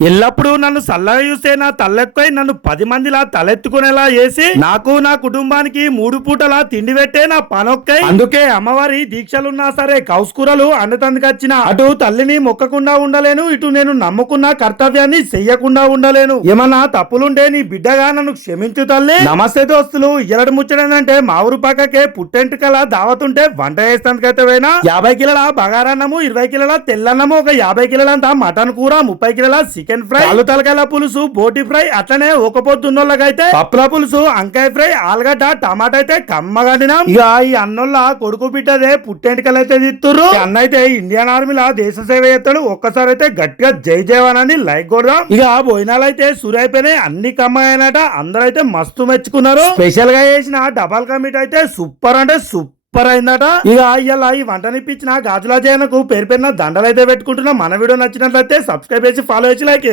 ఎల్లప్పుడూ నన్ను చల్లగా చూస్తే నా తల్లెక్కై నన్ను పది మందిలా తలెత్తుకునేలా చేసి నాకు నా కుటుంబానికి మూడు పూటలా తిండి పెట్టే నా పనొక్కై అందుకే అమ్మవారి దీక్షలున్నా సరే కౌస్కూరలు అండతందుకొచ్చిన అటు తల్లిని మొక్కకుండా ఉండలేను ఇటు నేను నమ్ముకున్న కర్తవ్యాన్ని చెయ్యకుండా ఉండలేను. ఏమన్నా తప్పులుంటే నీ బిడ్డగా నన్ను క్షమించు తల్లి. నమస్తే దోస్తులు ఎరడు ముచ్చడనంటే మా ఊరు పక్కకే పుట్టెంటుకల దావతుంటే వంట చేస్తానికైతే పోయినా యాభై కిలోల బగారన్నము ఇరవై కిలోల తెల్లన్నము ఒక యాభై కిలోలంతా మటన్ కూర ముప్పై కిలోల చికెన్ ఫ్రై ఆలు తలకాయల పులుసు బోటి ఫ్రై అట్లనే ఒక పొద్దున్నోళ్ళకైతే పప్పుల పులుసు అంకాయ ఫ్రై ఆలుగడ్డ టమాటా అయితే కమ్మగండినాం ఇక ఈ అన్నోళ్ళ కొడుకు బిడ్డదే పుట్టెంటుకలు అయితే తిత్తురు అన్న అయితే ఇండియన్ ఆర్మీలా దేశ సేవ చేస్తాడు. ఒక్కసారి అయితే గట్టిగా జై జవాన్ లైక్ కొడదాం. ఇక భోజనాలు అయితే సురు అయిపోయినాయి అన్ని కమ్మాయనట అందరూ అయితే మస్తు మెచ్చుకున్నారు. స్పెషల్గా చేసిన డబల్ కమిట్ అయితే సూపర్ అంటే సూపర్ సూపర్ అయిందట ఇక ఇలా ఈ వంటనిప్పించిన గాజులా జయనకు పేరు పేరున దండలు అయితే పెట్టుకుంటున్నా మన వీడియో నచ్చినట్లయితే సబ్స్క్రైబ్ చేసి ఫాలో చేసి లైక్